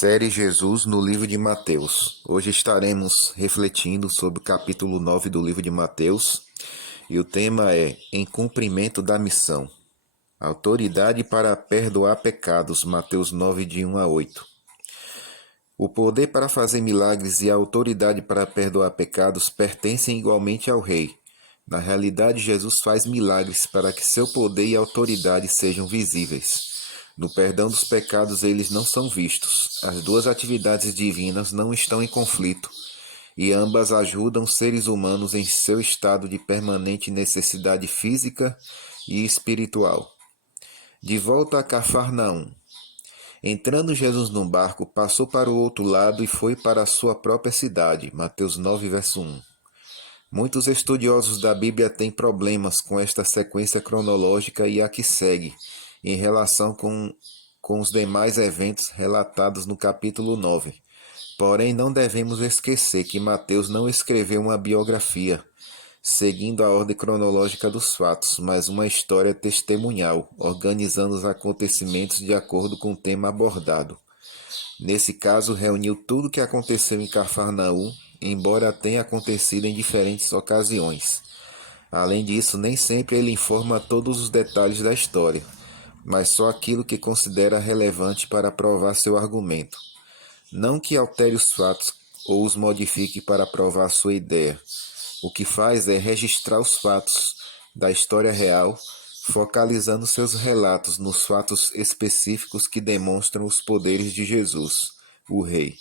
Série Jesus no livro de Mateus. Hoje estaremos refletindo sobre o capítulo 9 do livro de Mateus e o tema é Em cumprimento da missão. Autoridade para perdoar pecados, Mateus 9, de 1 a 8. O poder para fazer milagres e a autoridade para perdoar pecados pertencem igualmente ao rei. Na realidade, Jesus faz milagres para que seu poder e autoridade sejam visíveis. No perdão dos pecados, eles não são vistos. As duas atividades divinas não estão em conflito, e ambas ajudam seres humanos em seu estado de permanente necessidade física e espiritual. De volta a Cafarnaum. Entrando Jesus num barco, passou para o outro lado e foi para a sua própria cidade. Mateus 9, verso 1. Muitos estudiosos da Bíblia têm problemas com esta sequência cronológica e a que segue, em relação com os demais eventos relatados no capítulo 9. Porém, não devemos esquecer que Mateus não escreveu uma biografia, seguindo a ordem cronológica dos fatos, mas uma história testemunhal, organizando os acontecimentos de acordo com o tema abordado. Nesse caso, reuniu tudo o que aconteceu em Cafarnaum, embora tenha acontecido em diferentes ocasiões. Além disso, nem sempre ele informa todos os detalhes da história, mas só aquilo que considera relevante para provar seu argumento. Não que altere os fatos ou os modifique para provar sua ideia. O que faz é registrar os fatos da história real, focalizando seus relatos nos fatos específicos que demonstram os poderes de Jesus, o Rei.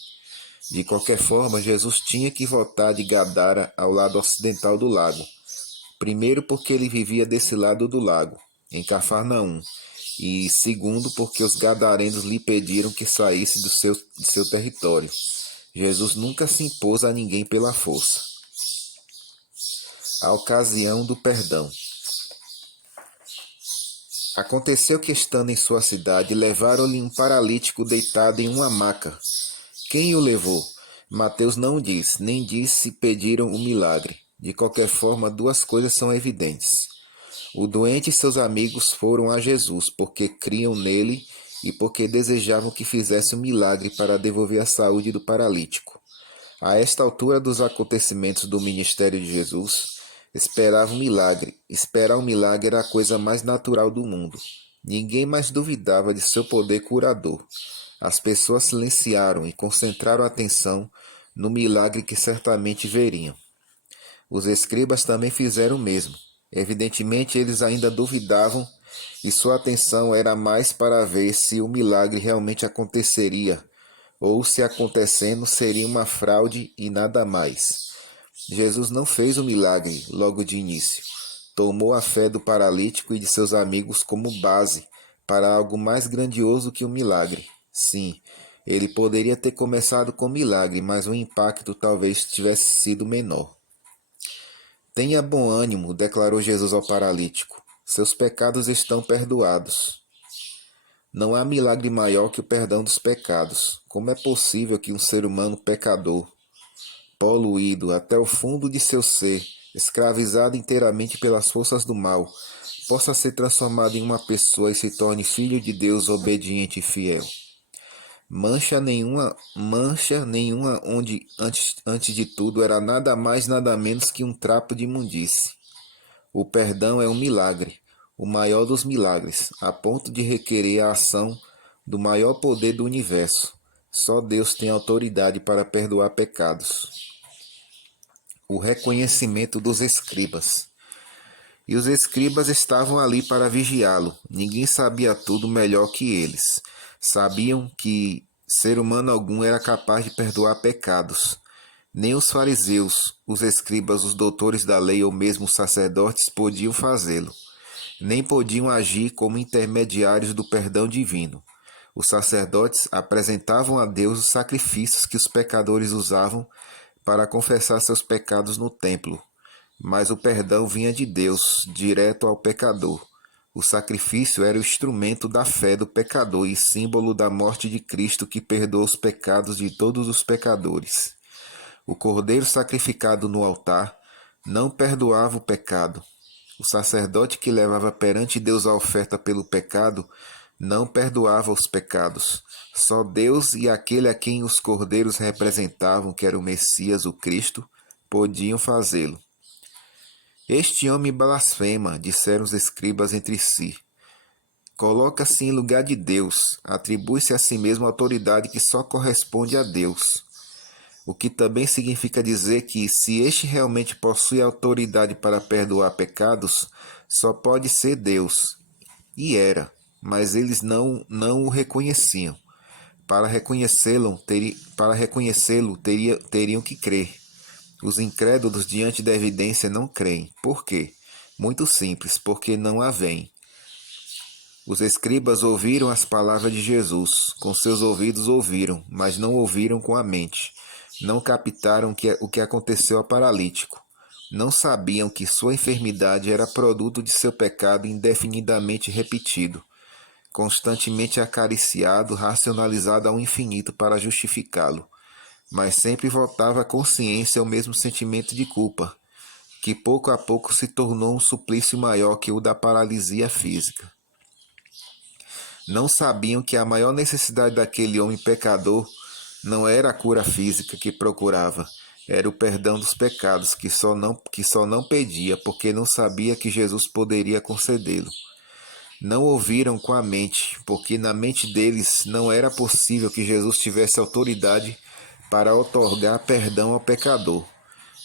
De qualquer forma, Jesus tinha que voltar de Gadara ao lado ocidental do lago. Primeiro, porque ele vivia desse lado do lago, em Cafarnaum, e segundo, porque os gadarenos lhe pediram que saísse de seu território. Jesus nunca se impôs a ninguém pela força. A ocasião do perdão. Aconteceu que, estando em sua cidade, levaram-lhe um paralítico deitado em uma maca. Quem o levou? Mateus não diz, nem diz se pediram o milagre. De qualquer forma, duas coisas são evidentes. O doente e seus amigos foram a Jesus, porque criam nele e porque desejavam que fizesse um milagre para devolver a saúde do paralítico. A esta altura dos acontecimentos do ministério de Jesus, esperava um milagre. Esperar um milagre era a coisa mais natural do mundo. Ninguém mais duvidava de seu poder curador. As pessoas silenciaram e concentraram a atenção no milagre que certamente veriam. Os escribas também fizeram o mesmo. Evidentemente, eles ainda duvidavam e sua atenção era mais para ver se o milagre realmente aconteceria, ou se acontecendo seria uma fraude e nada mais. Jesus não fez o milagre logo de início. Tomou a fé do paralítico e de seus amigos como base para algo mais grandioso que o milagre. Sim, ele poderia ter começado com milagre, mas o impacto talvez tivesse sido menor. Tenha bom ânimo, declarou Jesus ao paralítico. Seus pecados estão perdoados. Não há milagre maior que o perdão dos pecados. Como é possível que um ser humano pecador, poluído até o fundo de seu ser, escravizado inteiramente pelas forças do mal, possa ser transformado em uma pessoa e se torne filho de Deus obediente e fiel? Mancha nenhuma onde antes de tudo era nada mais nada menos que um trapo de imundície. O perdão é um milagre, o maior dos milagres, a ponto de requerer a ação do maior poder do universo. Só Deus tem autoridade para perdoar pecados. O reconhecimento dos escribas. E os escribas estavam ali para vigiá-lo. Ninguém sabia tudo melhor que eles. Sabiam que ser humano algum era capaz de perdoar pecados. Nem os fariseus, os escribas, os doutores da lei ou mesmo os sacerdotes podiam fazê-lo. Nem podiam agir como intermediários do perdão divino. Os sacerdotes apresentavam a Deus os sacrifícios que os pecadores usavam para confessar seus pecados no templo. Mas o perdão vinha de Deus, direto ao pecador. O sacrifício era o instrumento da fé do pecador e símbolo da morte de Cristo que perdoa os pecados de todos os pecadores. O cordeiro sacrificado no altar não perdoava o pecado. O sacerdote que levava perante Deus a oferta pelo pecado não perdoava os pecados. Só Deus e aquele a quem os cordeiros representavam, que era o Messias, o Cristo, podiam fazê-lo. Este homem blasfema, disseram os escribas entre si. Coloca-se em lugar de Deus, atribui-se a si mesmo autoridade que só corresponde a Deus. O que também significa dizer que, se este realmente possui autoridade para perdoar pecados, só pode ser Deus. E era, mas eles não o reconheciam. Para reconhecê-lo, teriam que crer. Os incrédulos, diante da evidência, não creem. Por quê? Muito simples, porque não a veem. Os escribas ouviram as palavras de Jesus, com seus ouvidos ouviram, mas não ouviram com a mente. Não captaram o que aconteceu ao paralítico. Não sabiam que sua enfermidade era produto de seu pecado indefinidamente repetido, constantemente acariciado, racionalizado ao infinito para justificá-lo. Mas sempre voltava à consciência o mesmo sentimento de culpa, que pouco a pouco se tornou um suplício maior que o da paralisia física. Não sabiam que a maior necessidade daquele homem pecador não era a cura física que procurava, era o perdão dos pecados que só não pedia, porque não sabia que Jesus poderia concedê-lo. Não ouviram com a mente, porque na mente deles não era possível que Jesus tivesse autoridade para outorgar perdão ao pecador.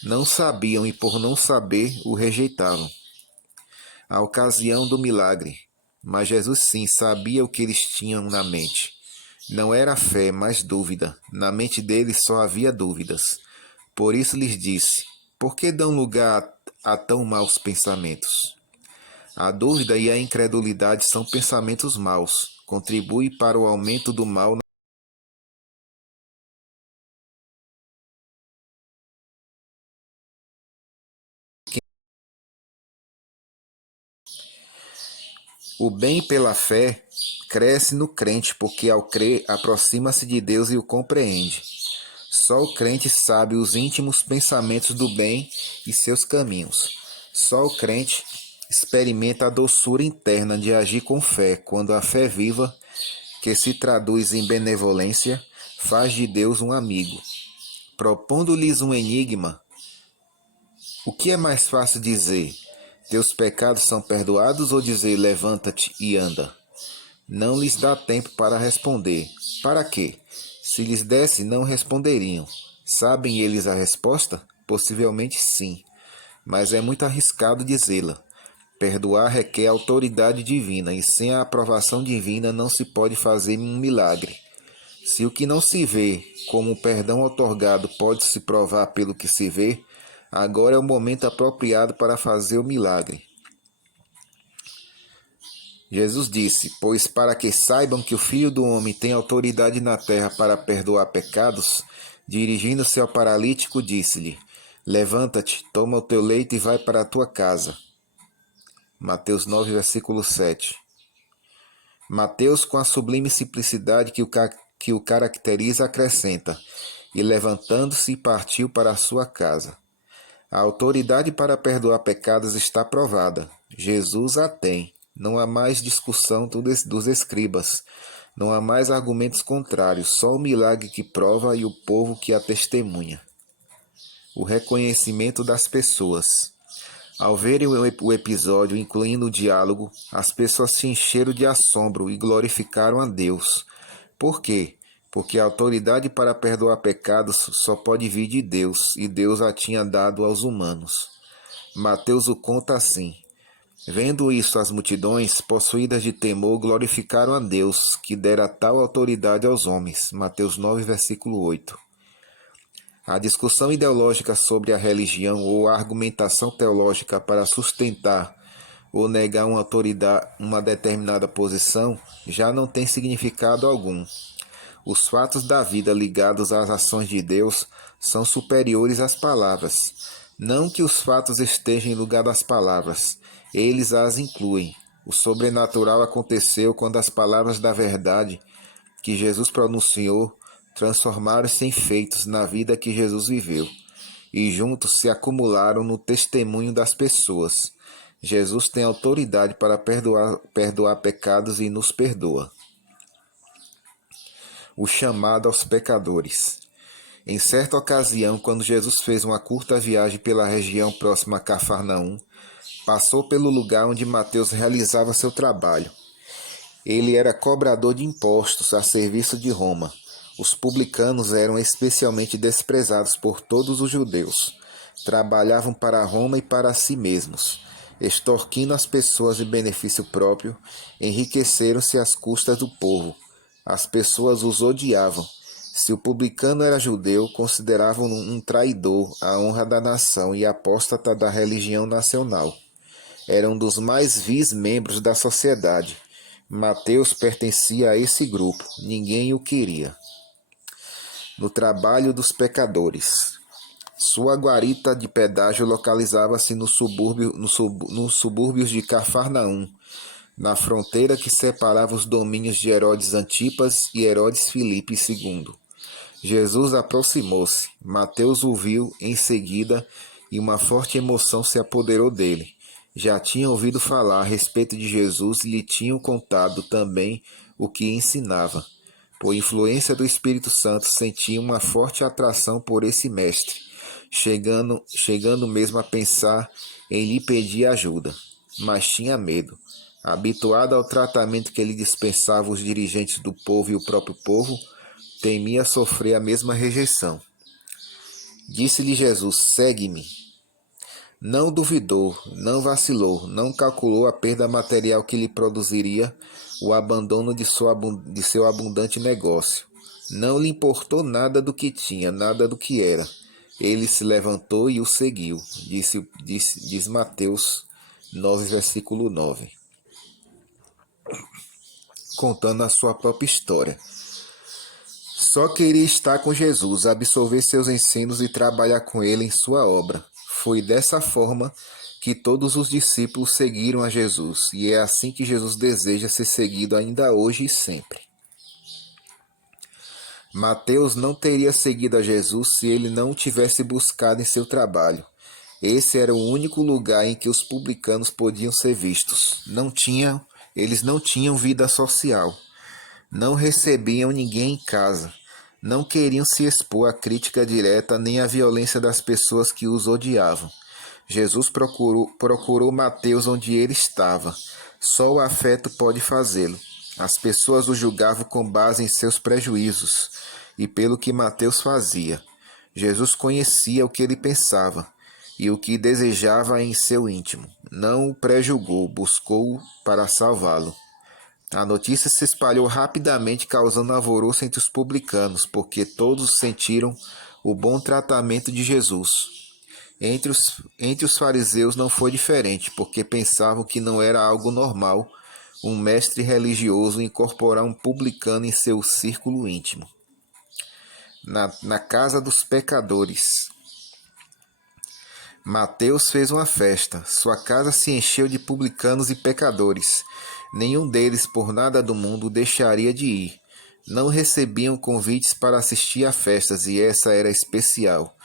Não sabiam e, por não saber, o rejeitavam. A ocasião do milagre. Mas Jesus sim sabia o que eles tinham na mente. Não era fé, mas dúvida. Na mente deles só havia dúvidas. Por isso lhes disse: por que dão lugar a tão maus pensamentos? A dúvida e a incredulidade são pensamentos maus. Contribuem para o aumento do mal. O bem pela fé cresce no crente, porque ao crer aproxima-se de Deus e o compreende. Só o crente sabe os íntimos pensamentos do bem e seus caminhos. Só o crente experimenta a doçura interna de agir com fé, quando a fé viva, que se traduz em benevolência, faz de Deus um amigo. Propondo-lhes um enigma, o que é mais fácil dizer? Teus pecados são perdoados, ou dizer levanta-te e anda? Não lhes dá tempo para responder. Para quê? Se lhes desse, não responderiam. Sabem eles a resposta? Possivelmente sim, mas é muito arriscado dizê-la. Perdoar requer autoridade divina, e sem a aprovação divina não se pode fazer um milagre. Se o que não se vê como um perdão outorgado pode se provar pelo que se vê, agora é o momento apropriado para fazer o milagre. Jesus disse: pois para que saibam que o Filho do Homem tem autoridade na terra para perdoar pecados, dirigindo-se ao paralítico, disse-lhe: levanta-te, toma o teu leito e vai para a tua casa. Mateus 9, versículo 7. Mateus, com a sublime simplicidade que o caracteriza, acrescenta: e levantando-se, partiu para a sua casa. A autoridade para perdoar pecados está provada. Jesus a tem. Não há mais discussão dos escribas. Não há mais argumentos contrários. Só o milagre que prova e o povo que a testemunha. O reconhecimento das pessoas. Ao verem o episódio, incluindo o diálogo, as pessoas se encheram de assombro e glorificaram a Deus. Por quê? Porque a autoridade para perdoar pecados só pode vir de Deus, e Deus a tinha dado aos humanos. Mateus o conta assim: vendo isso, as multidões, possuídas de temor, glorificaram a Deus, que dera tal autoridade aos homens. Mateus 9, versículo 8. A discussão ideológica sobre a religião ou a argumentação teológica para sustentar ou negar uma determinada posição já não tem significado algum. Os fatos da vida ligados às ações de Deus são superiores às palavras. Não que os fatos estejam em lugar das palavras, eles as incluem. O sobrenatural aconteceu quando as palavras da verdade que Jesus pronunciou transformaram-se em feitos na vida que Jesus viveu, e juntos se acumularam no testemunho das pessoas. Jesus tem autoridade para perdoar pecados e nos perdoa. O chamado aos pecadores. Em certa ocasião, quando Jesus fez uma curta viagem pela região próxima a Cafarnaum, passou pelo lugar onde Mateus realizava seu trabalho. Ele era cobrador de impostos a serviço de Roma. Os publicanos eram especialmente desprezados por todos os judeus. Trabalhavam para Roma e para si mesmos, extorquindo as pessoas em benefício próprio, enriqueceram-se às custas do povo. As pessoas os odiavam. Se o publicano era judeu, consideravam-no um traidor à honra da nação e apóstata da religião nacional. Era um dos mais vis membros da sociedade. Mateus pertencia a esse grupo. Ninguém o queria. No trabalho dos pecadores. Sua guarita de pedágio localizava-se nos subúrbios de Cafarnaum, na fronteira que separava os domínios de Herodes Antipas e Herodes Filipe II. Jesus aproximou-se. Mateus o viu em seguida e uma forte emoção se apoderou dele. Já tinha ouvido falar a respeito de Jesus e lhe tinham contado também o que ensinava. Por influência do Espírito Santo, sentia uma forte atração por esse mestre, chegando mesmo a pensar em lhe pedir ajuda. Mas tinha medo. Habituado ao tratamento que lhe dispensavam os dirigentes do povo e o próprio povo, temia sofrer a mesma rejeição. Disse-lhe Jesus: segue-me. Não duvidou, não vacilou, não calculou a perda material que lhe produziria o abandono de seu abundante negócio. Não lhe importou nada do que tinha, nada do que era. Ele se levantou e o seguiu, diz Mateus 9, versículo 9, contando a sua própria história. Só queria estar com Jesus, absorver seus ensinos e trabalhar com ele em sua obra. Foi dessa forma que todos os discípulos seguiram a Jesus, e é assim que Jesus deseja ser seguido ainda hoje e sempre. Mateus não teria seguido a Jesus se ele não o tivesse buscado em seu trabalho. Esse era o único lugar em que os publicanos podiam ser vistos. Eles não tinham vida social. Não recebiam ninguém em casa. Não queriam se expor à crítica direta nem à violência das pessoas que os odiavam. Jesus procurou Mateus onde ele estava. Só o afeto pode fazê-lo. As pessoas o julgavam com base em seus prejuízos e pelo que Mateus fazia. Jesus conhecia o que ele pensava e o que desejava em seu íntimo. Não o prejulgou, buscou-o para salvá-lo. A notícia se espalhou rapidamente, causando alvoroço entre os publicanos, porque todos sentiram o bom tratamento de Jesus. Entre os fariseus não foi diferente, porque pensavam que não era algo normal um mestre religioso incorporar um publicano em seu círculo íntimo. Na casa dos pecadores. Mateus fez uma festa. Sua casa se encheu de publicanos e pecadores. Nenhum deles, por nada do mundo, deixaria de ir. Não recebiam convites para assistir a festas, e essa era especial.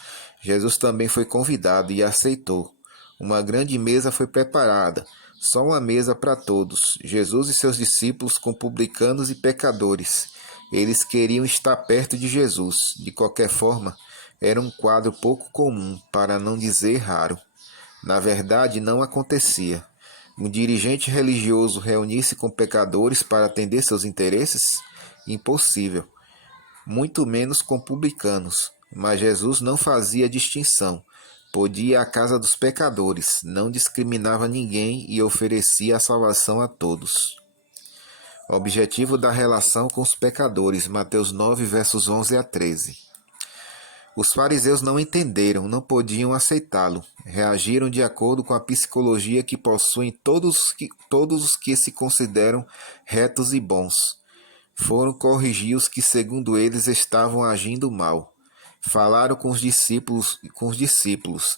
Jesus também foi convidado e aceitou. Uma grande mesa foi preparada, só uma mesa para todos. Jesus e seus discípulos com publicanos e pecadores. Eles queriam estar perto de Jesus. De qualquer forma, era um quadro pouco comum, para não dizer raro. Na verdade, não acontecia. Um dirigente religioso reunir-se com pecadores para atender seus interesses? Impossível. Muito menos com publicanos. Mas Jesus não fazia distinção. Podia ir à casa dos pecadores, não discriminava ninguém e oferecia a salvação a todos. Objetivo da relação com os pecadores, Mateus 9, versos 11 a 13. Os fariseus não entenderam, não podiam aceitá-lo. Reagiram de acordo com a psicologia que possuem todos os que se consideram retos e bons. Foram corrigir os que, segundo eles, estavam agindo mal. Falaram com os discípulos.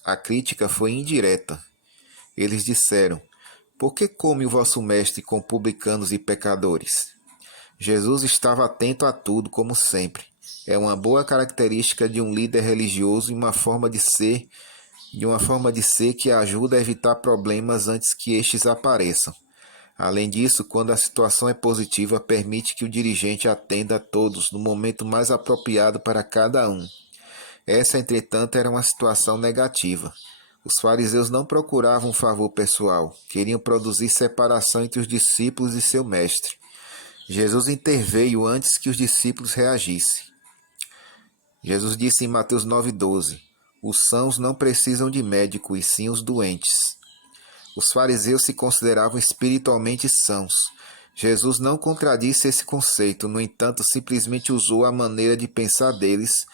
A crítica foi indireta. Eles disseram: por que come o vosso mestre com publicanos e pecadores? Jesus estava atento a tudo, como sempre. É uma boa característica de um líder religioso e uma forma de ser de uma forma de ser que ajuda a evitar problemas antes que estes apareçam. Além disso, quando a situação é positiva, permite que o dirigente atenda a todos no momento mais apropriado para cada um. Essa, entretanto, era uma situação negativa. Os fariseus não procuravam um favor pessoal, queriam produzir separação entre os discípulos e seu mestre. Jesus interveio antes que os discípulos reagissem. Jesus disse em Mateus 9,12: Os sãos não precisam de médico, e sim os doentes. Os fariseus se consideravam espiritualmente sãos. Jesus não contradisse esse conceito, no entanto, simplesmente usou a maneira de pensar deles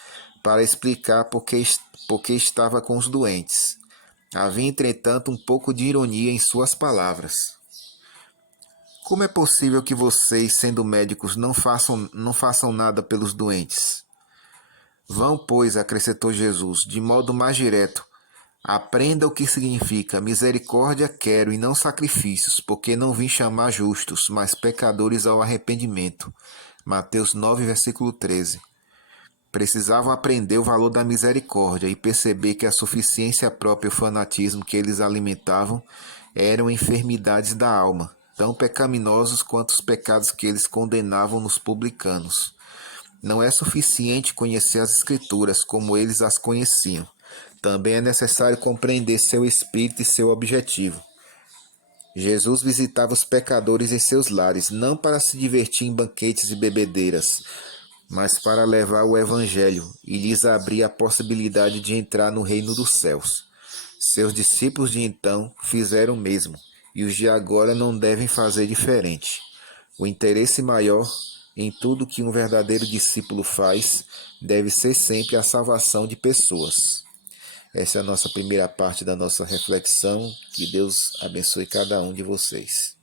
para explicar por que estava com os doentes. Havia, entretanto, um pouco de ironia em suas palavras. Como é possível que vocês, sendo médicos, não façam nada pelos doentes? Vão, pois, acrescentou Jesus, de modo mais direto. Aprenda o que significa misericórdia quero e não sacrifícios, porque não vim chamar justos, mas pecadores ao arrependimento. Mateus 9, versículo 13. Precisavam aprender o valor da misericórdia e perceber que a suficiência própria e o fanatismo que eles alimentavam eram enfermidades da alma, tão pecaminosos quanto os pecados que eles condenavam nos publicanos. Não é suficiente conhecer as Escrituras como eles as conheciam. Também é necessário compreender seu espírito e seu objetivo. Jesus visitava os pecadores em seus lares, não para se divertir em banquetes e bebedeiras, mas para levar o Evangelho e lhes abrir a possibilidade de entrar no reino dos céus. Seus discípulos de então fizeram o mesmo, e os de agora não devem fazer diferente. O interesse maior em tudo que um verdadeiro discípulo faz deve ser sempre a salvação de pessoas. Essa é a nossa primeira parte da nossa reflexão. Que Deus abençoe cada um de vocês.